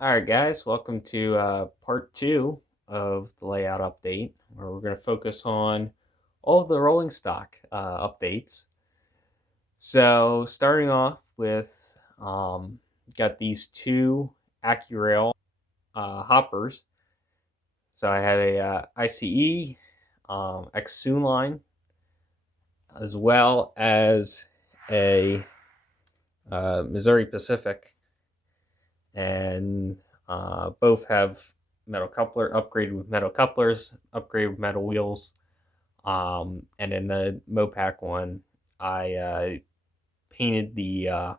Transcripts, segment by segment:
Alright guys, welcome to part 2 of the layout update, where we're going to focus on all of the rolling stock updates. So starting off with, got these two AccuRail hoppers. So I have a ICE Xsoon line, as well as a Missouri Pacific, and both have metal coupler, upgraded with metal couplers, upgraded with metal wheels. And in the Mopac one, I painted the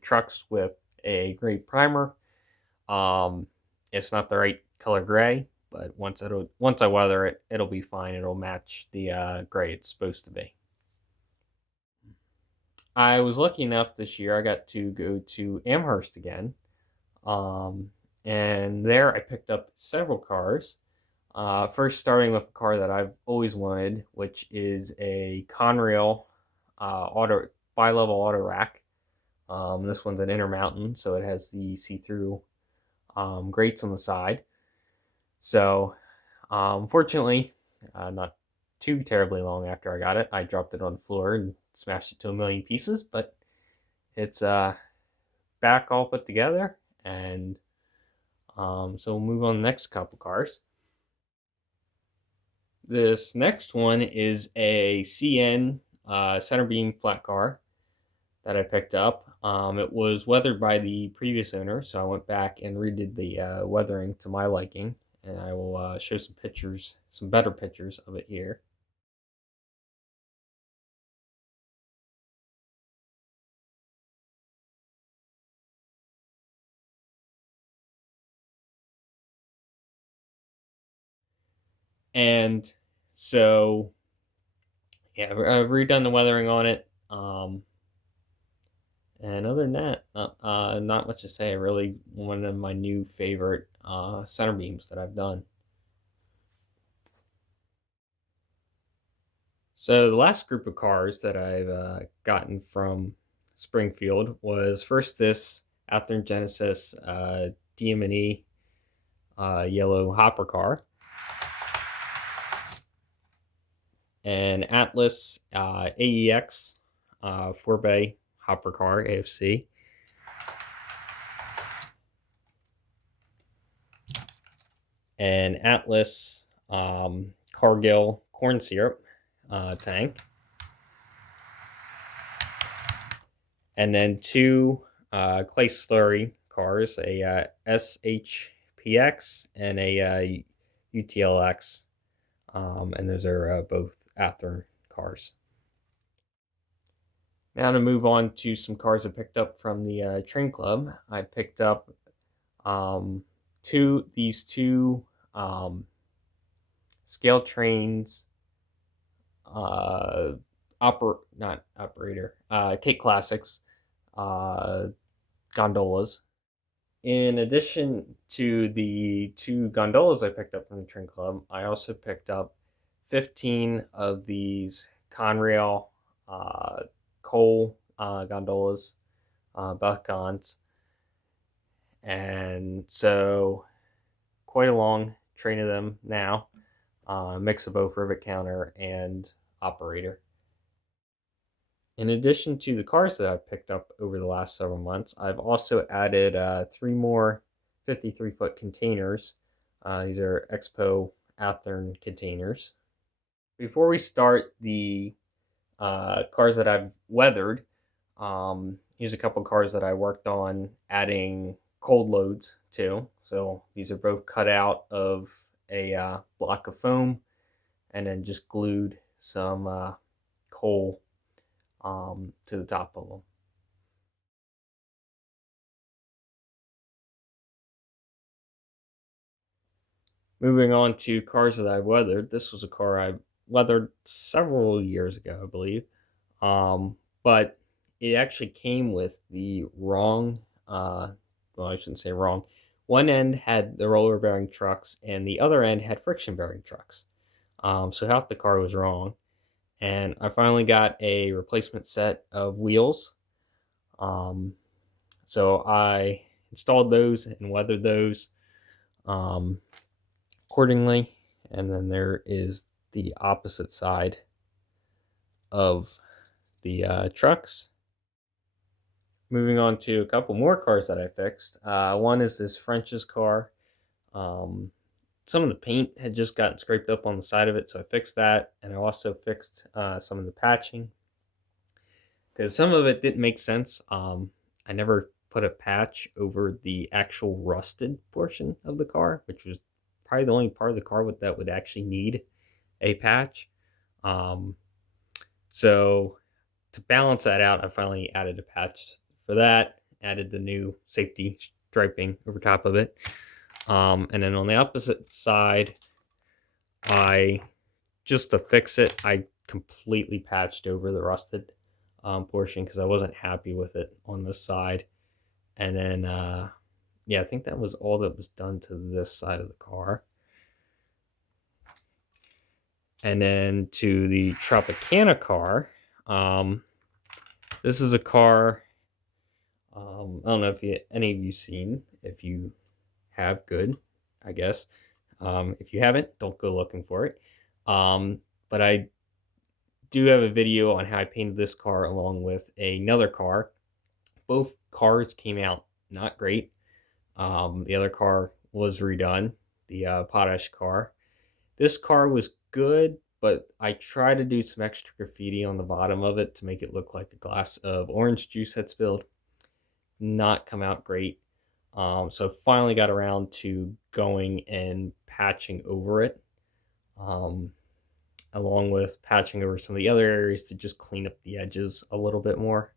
trucks with a gray primer. It's not the right color gray, but once I weather it, it'll be fine. It'll match the gray it's supposed to be. I was lucky enough this year. I got to go to Amherst again, um, and there I picked up several cars. First, starting with a car that I've always wanted, which is a Conrail auto bi-level auto rack. This one's an Intermountain, so it has the see-through grates on the side. So, fortunately, not too terribly long after I got it, I dropped it on the floor and smashed it to a million pieces. But it's back all put together, and so we'll move on to the next couple cars. This next one is a CN center beam flat car that I picked up. It was weathered by the previous owner, so I went back and redid the weathering to my liking, and I will show some pictures, some better pictures of it here. And so, yeah, I've redone the weathering on it. And other than that, not much to say. Really, one of my new favorite center beams that I've done. So the last group of cars that I've gotten from Springfield was first this Athearn Genesis DM&E yellow hopper car, an Atlas AEX 4-bay hopper car AFC, an Atlas Cargill corn syrup tank, and then two clay slurry cars, a SHPX and a UTLX, and those are both Athearn cars. Now to move on to some cars I picked up from the train club. I picked up these two scale trains, not operator, Kate Classics, uh, gondolas. In addition to the two gondolas I picked up from the train club, I also picked up 15 of these Conrail coal gondolas, Buckons. And so, quite a long train of them now, mix of both rivet counter and operator. In addition to the cars that I've picked up over the last several months, I've also added three more 53-foot containers. These are Expo Athearn containers. Before we start the cars that I've weathered, here's a couple cars that I worked on adding cold loads to. So these are both cut out of a block of foam, and then just glued some coal to the top of them. Moving on to cars that I've weathered. This was a car I weathered several years ago, I believe. But it actually came with the wrong, well, I shouldn't say wrong. One end had the roller bearing trucks, and the other end had friction bearing trucks. So half the car was wrong. And I finally got a replacement set of wheels. So I installed those and weathered those um, accordingly. And then there is the opposite side of the trucks. Moving on to a couple more cars that I fixed. One is this French's car. Um, some of the paint had just gotten scraped up on the side of it, so I fixed that. And I also fixed some of the patching because some of it didn't make sense. I never put a patch over the actual rusted portion of the car, which was probably the only part of the car that would actually need a patch. Um, so to balance that out, I finally added a patch for that, added the new safety striping over top of it. And then on the opposite side, I just to fix it, I completely patched over the rusted portion because I wasn't happy with it on this side. And then, yeah, I think that was all that was done to this side of the car. And then to the Tropicana car, this is a car. I don't know if any of you seen. If you have, good, I guess. If you haven't, don't go looking for it. But I do have a video on how I painted this car along with another car. Both cars came out not great. The other car was redone, the potash car. This car was good, but I tried to do some extra graffiti on the bottom of it to make it look like a glass of orange juice had spilled. Not come out great. So finally got around to going and patching over it, along with patching over some of the other areas to just clean up the edges a little bit more.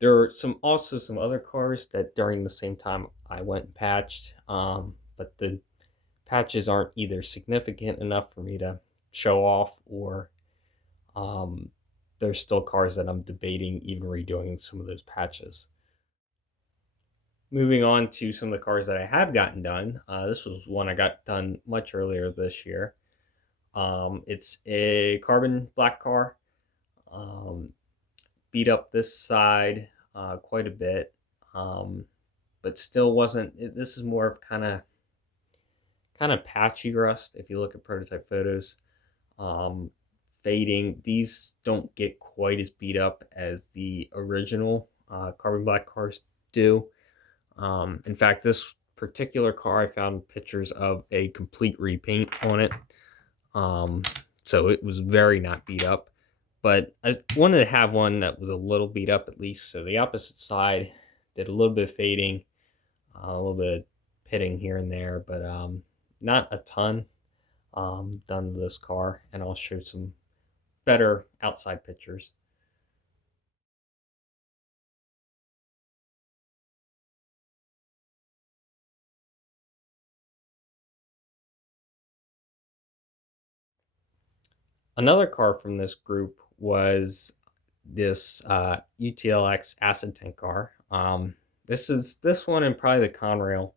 There are also some other cars that during the same time I went and patched, but the patches aren't either significant enough for me to show off, or there's still cars that I'm debating even redoing some of those patches. Moving on to some of the cars that I have gotten done. This was one I got done much earlier this year. It's a carbon black car. Um, Beat up this side quite a bit, but still wasn't. This is more of kind of patchy rust. If you look at prototype photos, um, fading. These don't get quite as beat up as the original carbon black cars do. In fact, this particular car, I found pictures of a complete repaint on it. Um, so it was very not beat up. But I wanted to have one that was a little beat up at least. So the opposite side did a little bit of fading, a little bit of pitting here and there, but not a ton done to this car. And I'll show some better outside pictures. Another car from this group was this UTLX acid tank car. This one and probably the Conrail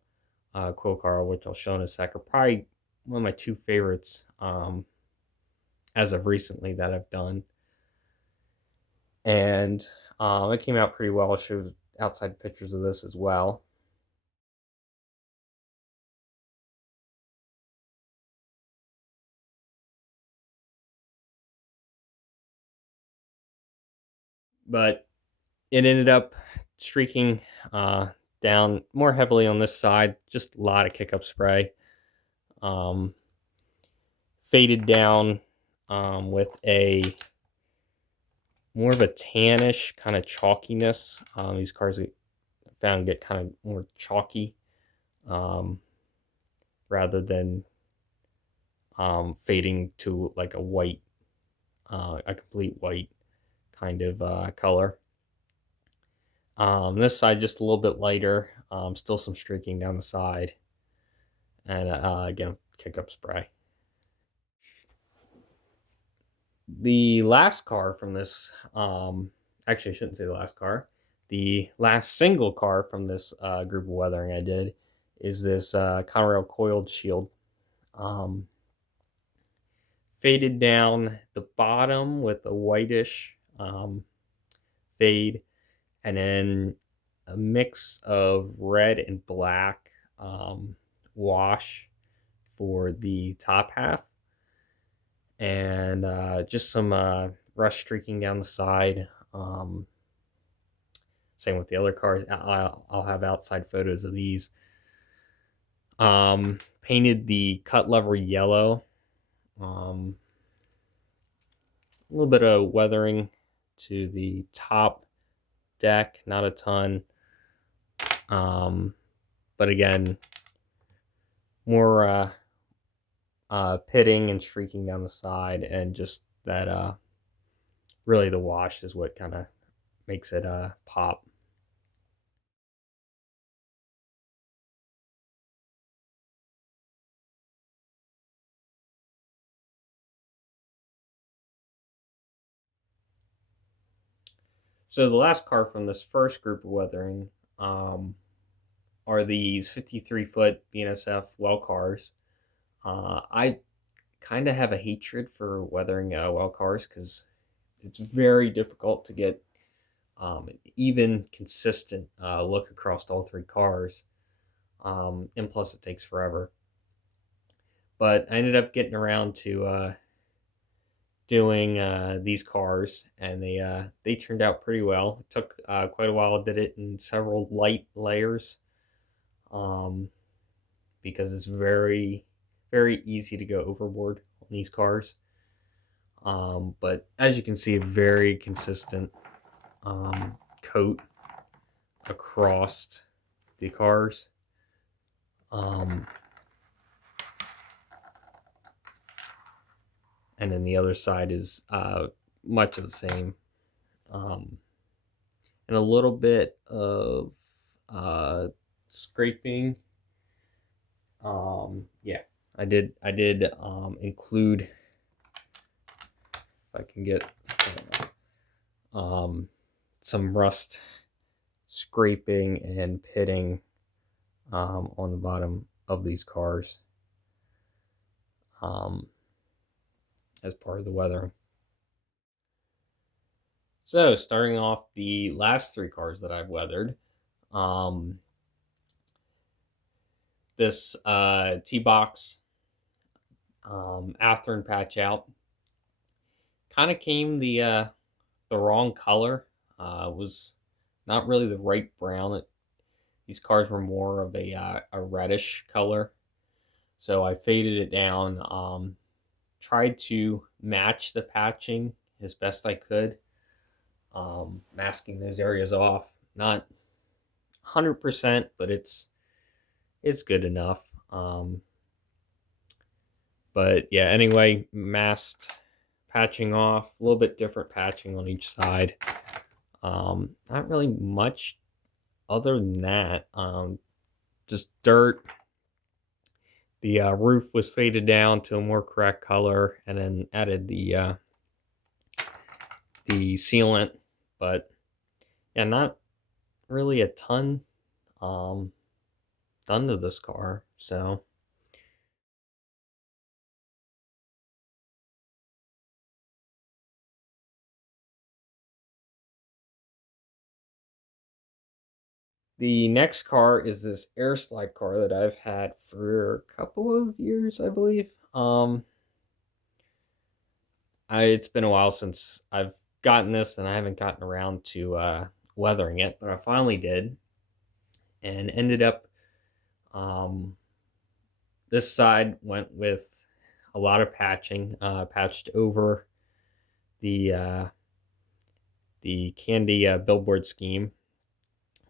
Coil car, which I'll show in a sec, are probably one of my two favorites as of recently that I've done. And it came out pretty well. I'll show outside pictures of this as well. But it ended up streaking down more heavily on this side, just a lot of kick-up spray. Um, Faded down with a more of a tannish kind of chalkiness. These cars I found get kind of more chalky um, rather than fading to like a white, a complete white kind of color. This side just a little bit lighter, still some streaking down the side, and again, kick up spray. The last car from this, actually, I shouldn't say the last car. The last single car from this group of weathering I did is this Conrail coiled shield. Um, Faded down the bottom with a whitish fade, and then a mix of red and black wash for the top half, and just some rust streaking down the side. Same with the other cars. I'll have outside photos of these. Painted the cut lever yellow. A little bit of weathering to the top deck, not a ton. But again, more pitting and streaking down the side, and just that really the wash is what kind of makes it pop. So the last car from this first group of weathering are these 53-foot BNSF well cars. I kind of have a hatred for weathering well cars because it's very difficult to get an even consistent look across all three cars. And plus, it takes forever. But I ended up getting around to doing these cars, and they turned out pretty well. It took quite a while. I did it in several light layers, um, because it's very easy to go overboard on these cars. But as you can see, a very consistent coat across the cars. And then the other side is much of the same. And a little bit of scraping. Yeah, I did include, if I can get some rust scraping and pitting on the bottom of these cars as part of the weathering. So starting off the last three cars that I've weathered, this T-box Athearn patch out kind of came the wrong color. It was not really the right brown. These cars were more of a reddish color, so I faded it down. Tried to match the patching as best I could, masking those areas off. Not 100%, but it's good enough. But yeah, anyway, masked, patching off, a little bit different patching on each side. Not really much other than that. Just dirt. The roof was faded down to a more correct color, and then added the sealant. But yeah, not really a ton done to this car. So the next car is this air slide car that I've had for a couple of years, I believe. It's been a while since I've gotten this, and I haven't gotten around to weathering it, but I finally did, and ended up. Um, this side went with a lot of patching, patched over the candy billboard scheme.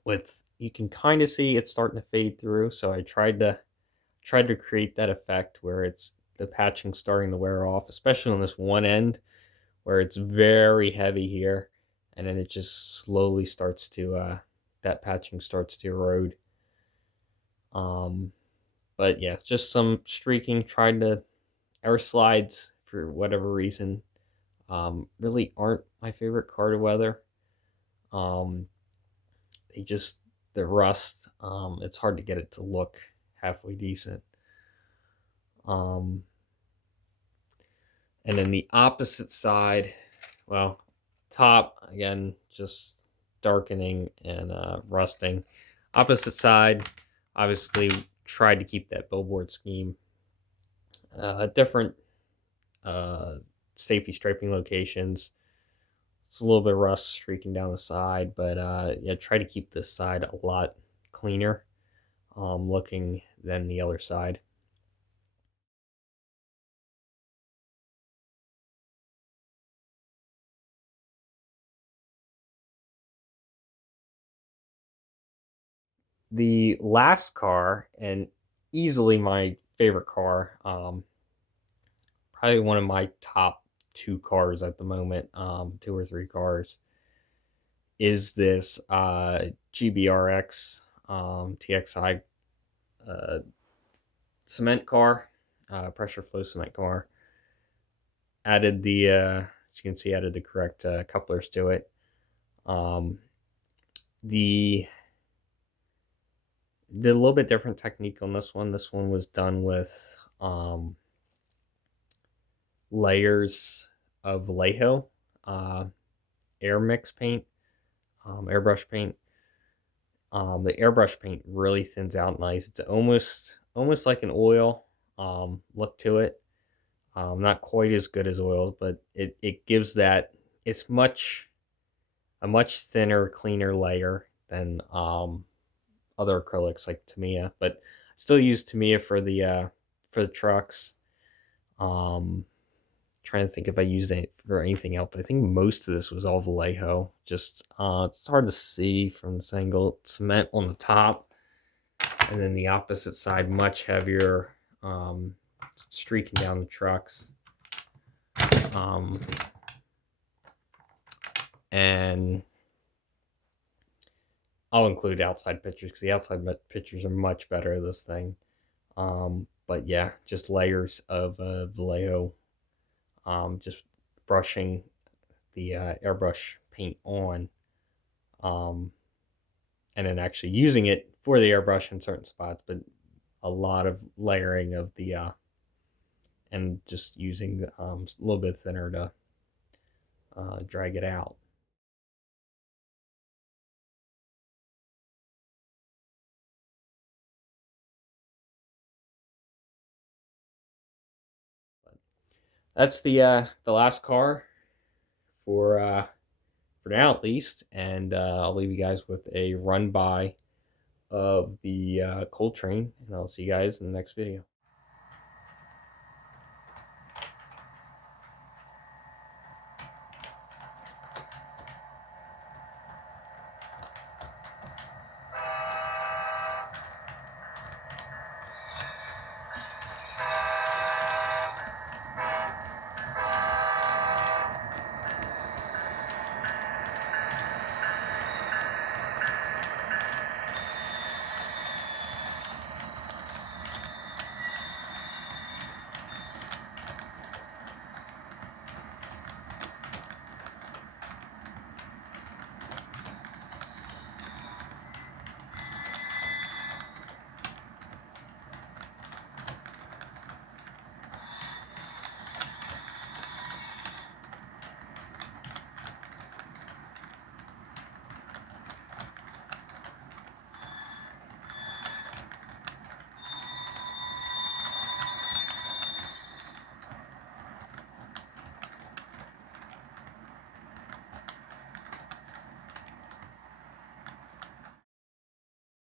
With, you can kind of see it's starting to fade through, so I tried to create that effect where it's the patching starting to wear off, especially on this one end where it's very heavy here, and then it just slowly starts to that patching starts to erode. But yeah, just some streaking. Tried to, air slides for whatever reason really aren't my favorite car to weather. Um, they just, the rust. It's hard to get it to look halfway decent. Um, and then the opposite side, well, top again, just darkening and rusting. Opposite side, obviously tried to keep that billboard scheme. Different uh, safety striping locations. It's a little bit of rust streaking down the side, but yeah, try to keep this side a lot cleaner looking than the other side. The last car, and easily my favorite car, probably one of my top two cars at the moment, two or three cars, is this GBRX TXI uh, cement car, pressure flow cement car. Added the, as you can see, added the correct couplers to it. Um, the Did a little bit different technique on this one. This one was done with layers of Vallejo uh, air mix paint, airbrush paint. The airbrush paint really thins out nice. It's almost like an oil look to it. Not quite as good as oils, but it gives that. It's a much thinner, cleaner layer than other acrylics like Tamiya. But I still use Tamiya for the trucks. Um, Trying to think if I used it for anything else. I think most of this was all Vallejo. Just it's hard to see from this angle. Cement on the top, and then the opposite side much heavier, streaking down the trucks. Um, and I'll include outside pictures because the outside pictures are much better of this thing. But yeah, just layers of Vallejo, just brushing the airbrush paint on, um, and then actually using it for the airbrush in certain spots, but a lot of layering of the and just using a little bit thinner to drag it out. But that's the last car for now at least, and I'll leave you guys with a run by of the Coal Train, and I'll see you guys in the next video.